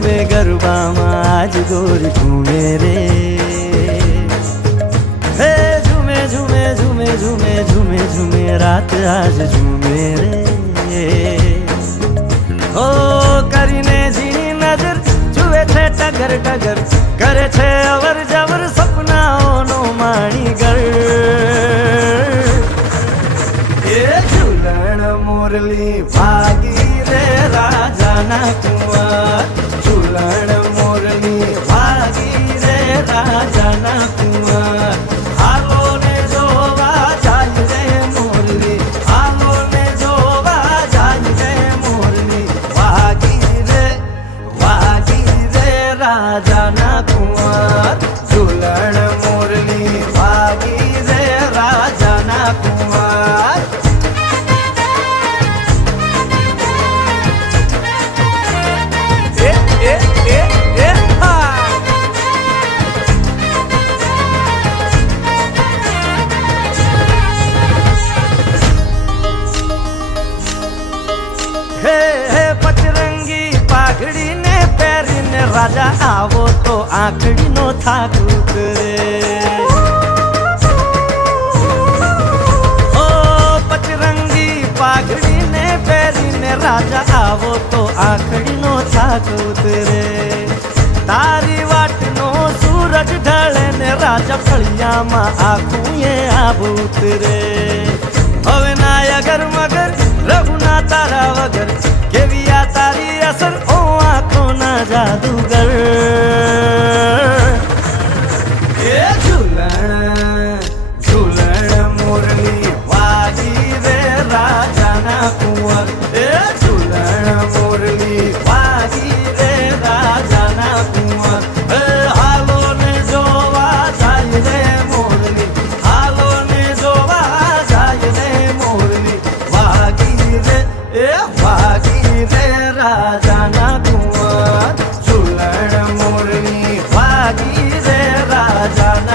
झूमे गरबा में आज गोरी झूमे रे हे झूमे झूमे झूमे झूमे झूमे झूमे रात आज झूमे रे ओ करीने झीणी नजर जुए छे टगर टगर करे छे अवर जवर सपनाओनो माणीगर ए झूलण मोरली भागी रे राजाना कुंवर झूलण मोरली भागी रे राजाना कुंवर हालो ने जोवा जाय रे मोरली हालो ने जोवा जाय रे मोरली भागी रे राजाना कुंवर झूलण मोरली भागी रे राजाना कुंवर पचरंगी पाघड़ी ने पैरी ने राजा आवो तो आखड़ी नो थाक उतरे ओ पचरंगी पाघड़ी ने पैरी ने राजा आवो तो आखड़ी नो थाक उतरे तारी वाट नो सूरज ढळे ने राजा फळिया मा आखू ये आब उतरे હવે ના અગર મગર રઘુના તારા વગર કેવી આ તારી અસર ઓ આંખોના જાદુગર એ ઝૂલણ મોરલી વાગી રે રાજાના કુંવર એ ઝૂલણ મોરલી વાગી રે રાજાના કુંવર એ હાલો ને જોવા જાય રે મોરલી હાલો ને જોવા જાય રે મોરલી વાગી રે રાજાના કુંવર ઝૂલણ મોરલી વાગી રે રાજાના